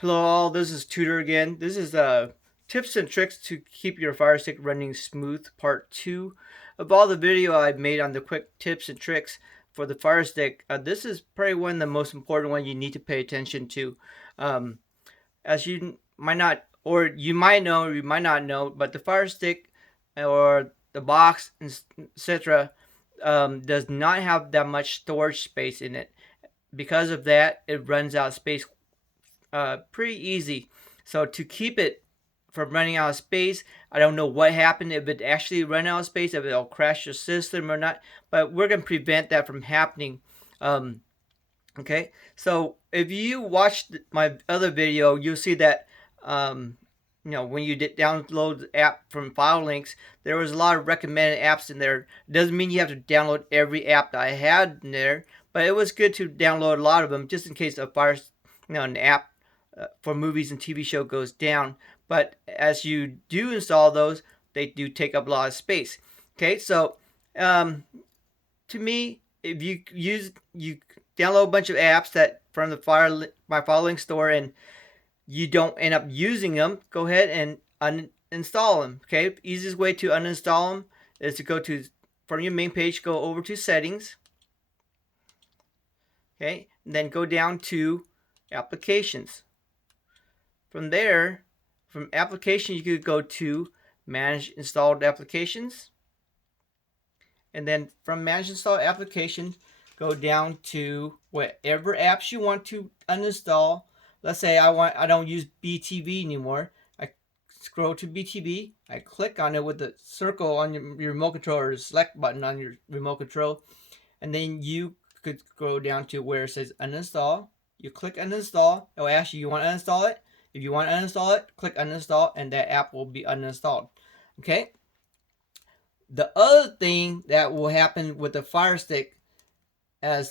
Hello all, this is Tutor again. This is tips and tricks to keep your Fire Stick running smooth, part 2 of all the video I've made on the quick tips and tricks for the Fire Stick. This is probably one of the most important ones you need to pay attention to. Um, as you might not, or you might know, or you might not know, but the Fire Stick or the box, etc., does not have that much storage space in it. Because of that, it runs out of space pretty easy. So to keep it from running out of space, I don't know what happened, if it actually run out of space, if it'll crash your system or not, but we're going to prevent that from happening. Um, okay, so if you watched my other video, you'll see that when you did download the app from file links, there was a lot of recommended apps in there. It doesn't mean you have to download every app that I had in there, but it was good to download a lot of them just in case an app for movies and TV show goes down. But as you do install those, they do take up a lot of space. Okay, so to me, if you download a bunch of apps that from the my following store and you don't end up using them, go ahead and uninstall them. Okay, easiest way to uninstall them is to go to from your main page, go over to settings. Okay, and then go down to applications. From there, from applications, you could go to manage installed applications. And then from manage installed applications, go down to whatever apps you want to uninstall. Let's say I don't use BTV anymore. I scroll to BTV. I click on it with the circle on your remote control or the select button on your remote control. And then you could go down to where it says uninstall. You click uninstall. It will ask you want to uninstall it. If you want to uninstall it, click uninstall and that app will be uninstalled. Okay? The other thing that will happen with the Fire Stick as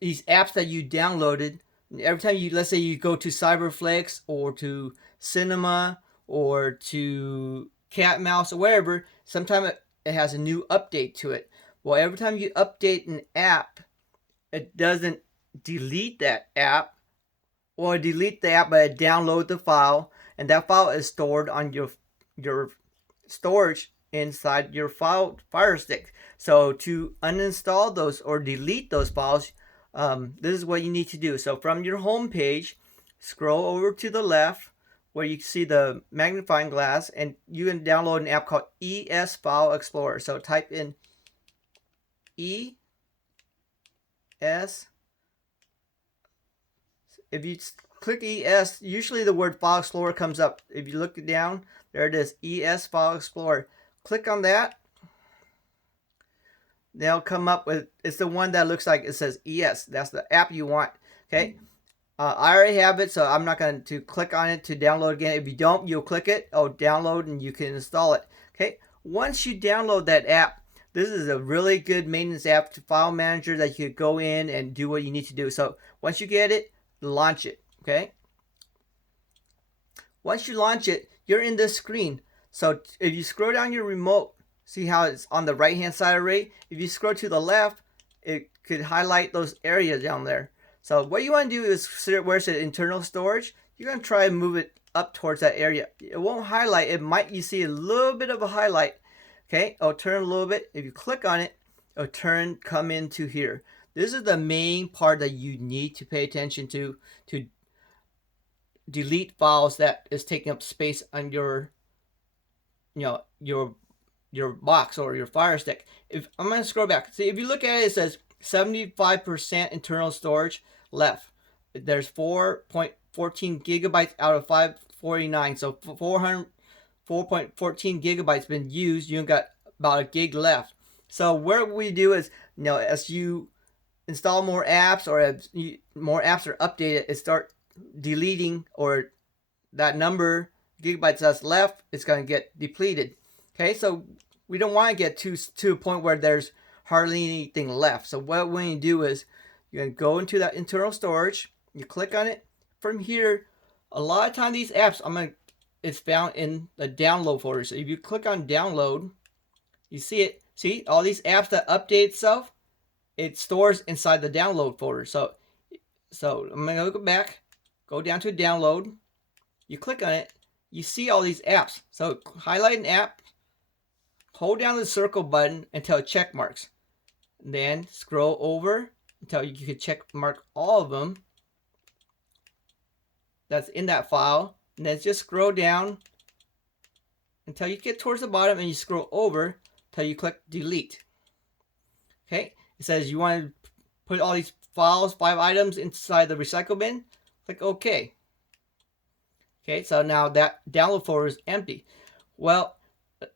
these apps that you downloaded, every time let's say you go to Cyberflex or to Cinema or to Cat Mouse or wherever, sometimes it has a new update to it. Well, every time you update an app, it doesn't delete that app or delete the app, but download the file, and that file is stored on your storage inside your Fire Stick. So to uninstall those or delete those files, this is what you need to do. So from your home page, scroll over to the left where you see the magnifying glass, and you can download an app called ES File Explorer. So type in ES. If you click ES, usually the word File Explorer comes up. If you look down, there it is, ES File Explorer. Click on that. They'll come up with, it's the one that looks like it says ES. That's the app you want. Okay. I already have it, so I'm not going to click on it to download again. If you don't, you'll click it, download, and you can install it. Okay. Once you download that app, this is a really good maintenance app to file manager that you could go in and do what you need to do. So once you get it, launch it. Okay. Once you launch it, you're in this screen. So if you scroll down your remote, see how it's on the right hand side array? If you scroll to the left, it could highlight those areas down there. So what you want to do is where it says internal storage, you're going to try and move it up towards that area. It won't highlight. It might, you see a little bit of a highlight. Okay, it'll turn a little bit. If you click on it, it'll come into here. This is the main part that you need to pay attention to delete files that is taking up space on your box or your Fire Stick. If I'm going to scroll back, see if you look at it, it says 75% internal storage left. There's 4.14 gigabytes out of 549, so 4.14 gigabytes been used. You got about a gig left. So what we do is, as you install more apps or as more apps are updated, it start deleting, or that number gigabytes that's left is going to get depleted. Okay, so we don't want to get to a point where there's hardly anything left. So what we're going to do is you're going to go into that internal storage, you click on it. From here, a lot of time these apps it's found in the download folder. So if you click on download, you see it. See all these apps that update itself, it stores inside the download folder. So So I'm going to go back, go down to download. You click on it, you see all these apps. So highlight an app, hold down the circle button until it check marks. Then scroll over until you can check mark all of them that's in that file. And then just scroll down until you get towards the bottom, and you scroll over until you click delete. Okay, it says you want to put all these files, 5 items, inside the recycle bin. Click OK. Okay, so now that download folder is empty. Well,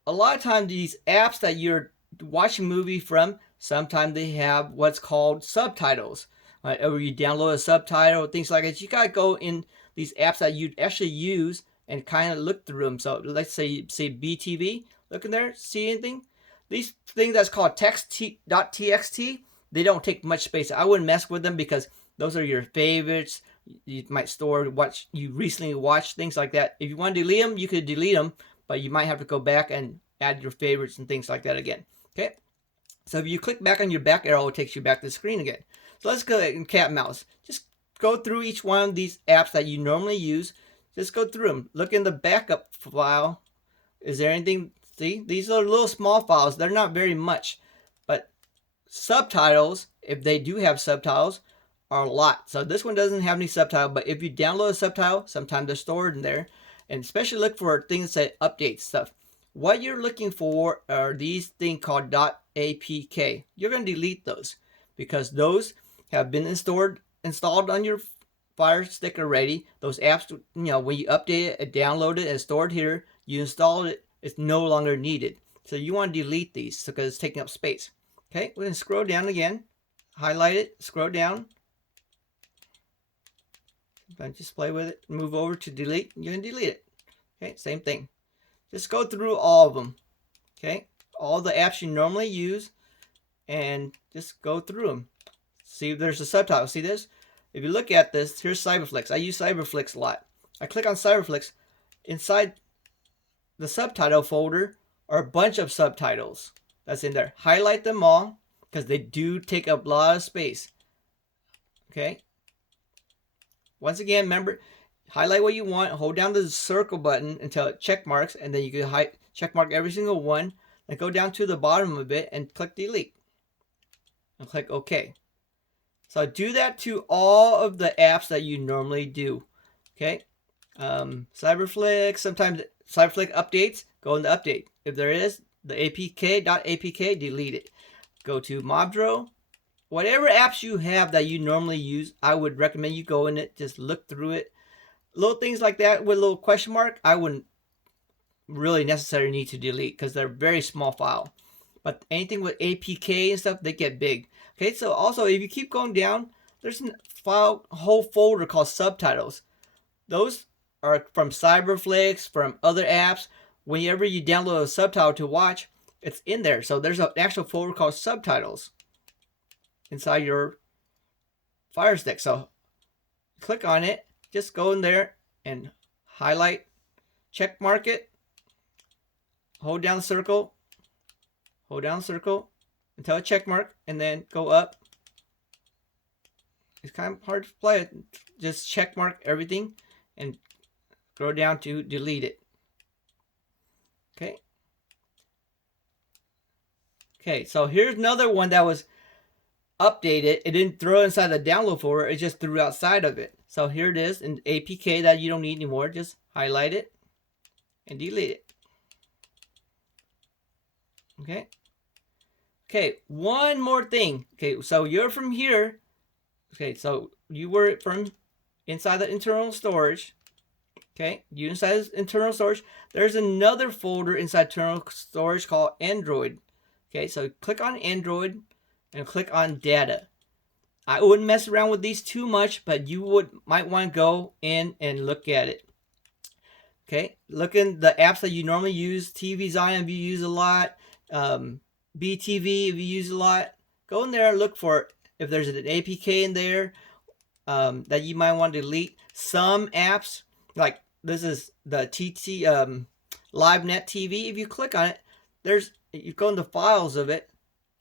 a lot of times these apps that you're watching a movie from, sometimes they have what's called subtitles. Or you download a subtitle, things like that. You gotta go in these apps that you actually use and kind of look through them. So let's say BTV, look in there, see anything? These things that's called text.txt, they don't take much space. I wouldn't mess with them because those are your favorites. You might store what you recently watched, things like that. If you want to delete them, you could delete them, but you might have to go back and add your favorites and things like that again. Okay, so if you click back on your back arrow, it takes you back to the screen again. So let's go in cat mouse. Just go through each one of these apps that you normally use. Just go through them. Look in the backup file. Is there anything? See, these are little small files. They're not very much, but subtitles, if they do have subtitles, are a lot. So this one doesn't have any subtitle, but if you download a subtitle, sometimes they're stored in there. And especially look for things that update stuff. What you're looking for are these things called .apk. You're going to delete those because those have been installed on your Fire Stick already. Those apps, when you update it, download it, and stored here, you install it, it's no longer needed. So you want to delete these because it's taking up space. Okay, we're going to scroll down again, highlight it, scroll down. Just play with it, move over to delete, you're going to delete it. Okay, same thing. Just go through all of them. Okay, all the apps you normally use, and just go through them. See if there's a subtitle. See this? If you look at this, here's Cyberflix. I use Cyberflix a lot. I click on Cyberflix. Inside the subtitle folder are a bunch of subtitles that's in there. Highlight them all because they do take up a lot of space. Okay. Once again, remember, highlight what you want, hold down the circle button until it check marks, and then you can check mark every single one. Then go down to the bottom of it and click delete. And click OK. So do that to all of the apps that you normally do. Okay. Cyberflix, sometimes Cyberflix updates, go in the update. If there is, the apk.apk, delete it. Go to Mobdro. Whatever apps you have that you normally use, I would recommend you go in it, just look through it. Little things like that with a little question mark, I wouldn't really necessarily need to delete because they're very small file. But anything with APK and stuff, they get big. Okay, so also if you keep going down, there's a whole folder called subtitles. Those are from Cyberflix, from other apps. Whenever you download a subtitle to watch, it's in there. So there's an actual folder called subtitles inside your Fire Stick. So click on it, just go in there and highlight, check mark it, hold down the circle until a check mark, and then go up. It's kind of hard to play it. Just check mark everything and go down to delete it. Okay, so here's another one that was updated. It didn't throw inside the download folder, it just threw outside of it. So here it is in APK that you don't need anymore. Just highlight it and delete it. Okay, one more thing. Okay, so you're from here. Okay, so you were from inside the internal storage. Okay, you inside the internal storage. There's another folder inside internal storage called Android. Okay, so click on Android and click on data. I wouldn't mess around with these too much, but you might want to go in and look at it. Okay, look in the apps that you normally use. TV Zion if you use a lot. BTV if you use a lot. Go in there and look for if there's an APK in there that you might want to delete. Some apps, like this is the TT LiveNet TV. If you click on it, you go into files of it,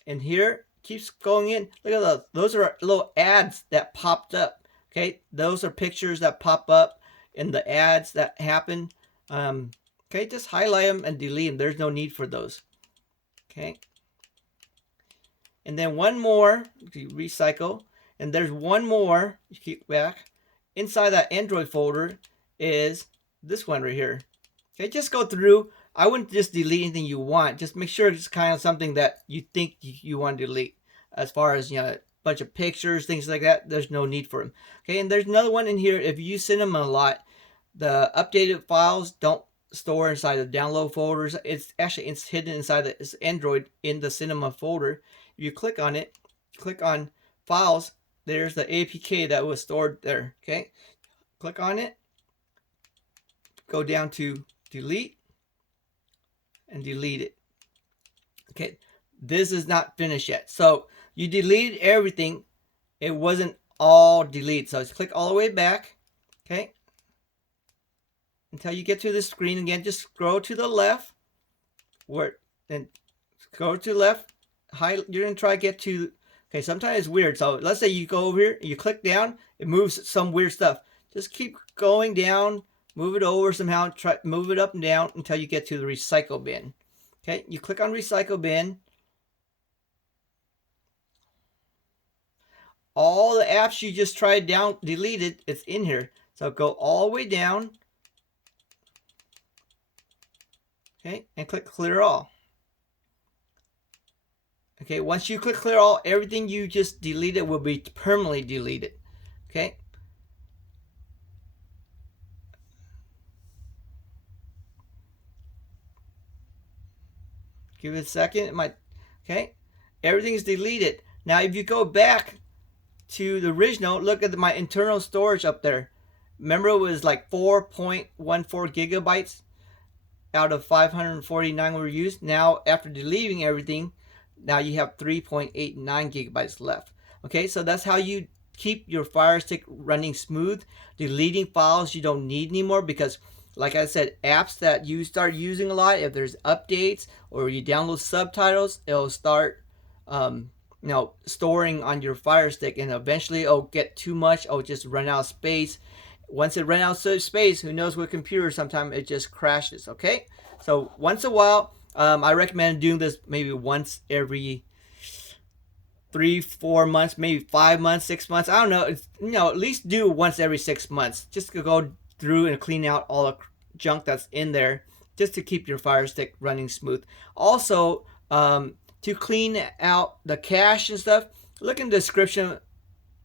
and here keeps going in. Look at those. Those are little ads that popped up. Okay, those are pictures that pop up in the ads that happen. Okay, just highlight them and delete them. There's no need for those. Okay. And then one more, you recycle, and there's one more, you keep back, inside that Android folder is this one right here. Okay, just go through. I wouldn't just delete anything you want. Just make sure it's kind of something that you think you want to delete. As far as, you know, a bunch of pictures, things like that, there's no need for them. Okay, and there's another one in here. If you use Cinema a lot, the updated files don't store inside the download folders. It's hidden inside the Android in the Cinema folder. If you click on it, click on files, there's the APK that was stored there. Okay, click on it, go down to delete, and delete it. Okay, this is not finished yet. So you deleted everything. It wasn't all deleted. So let's click all the way back. Okay, until you get to this screen again. Just scroll to the left, then go to the left. You're gonna try to get to. Okay, sometimes it's weird. So let's say you go over here, you click down, it moves some weird stuff. Just keep going down, move it over somehow, try move it up and down until you get to the recycle bin. Okay, you click on recycle bin. All the apps you just tried deleted, it's in here. So go all the way down. Okay, and click clear all. Okay, once you click clear all, everything you just deleted will be permanently deleted. Okay. Give it a second. It might. Okay. Everything's deleted. Now, if you go back to the original, look at my internal storage up there. Remember, it was like 4.14 gigabytes out of 549 were used. Now, after deleting everything, now you have 3.89 gigabytes left. Okay, so that's how you keep your Fire Stick running smooth, deleting files you don't need anymore, because like I said, apps that you start using a lot, if there's updates or you download subtitles, it'll start storing on your Fire Stick, and eventually it'll get too much, it'll just run out of space. Once it runs out of space, who knows what computer, sometimes it just crashes. Okay, so once in a while, I recommend doing this maybe once every 3-4 months, maybe 5 months, 6 months. I don't know. At least do once every 6 months. Just to go through and clean out all the junk that's in there, just to keep your Fire Stick running smooth. Also, to clean out the cache and stuff, look in the description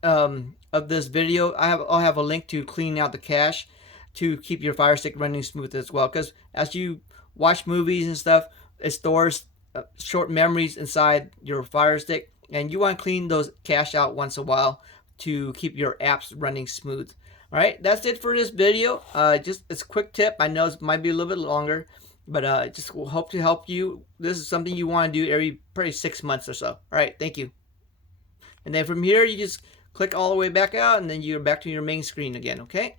of this video. I'll have a link to clean out the cache to keep your Fire Stick running smooth as well. Because as you watch movies and stuff, it stores short memories inside your Fire Stick, and you want to clean those cache out once in a while to keep your apps running smooth. All right, that's it for this video. Just it's a quick tip. I know it might be a little bit longer, but just hope to help you. This is something you want to do every probably 6 months or so. All right, thank you. And then from here, you just click all the way back out, and then you're back to your main screen again. Okay.